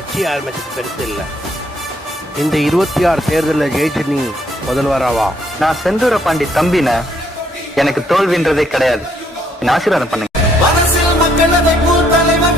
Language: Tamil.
கட்சி ஆரம்பிச்சது பெருசு இல்லை. இந்த 26 தேர்தலில் ஜெயிச்சு நீ முதல்வராவா? நான் செந்தூர பாண்டி தம்பின, எனக்கு தோல்வின்றதே கிடையாது. என்ன ஆசீர்வாதம் பண்ணுங்க. மக்களவை தலைவர்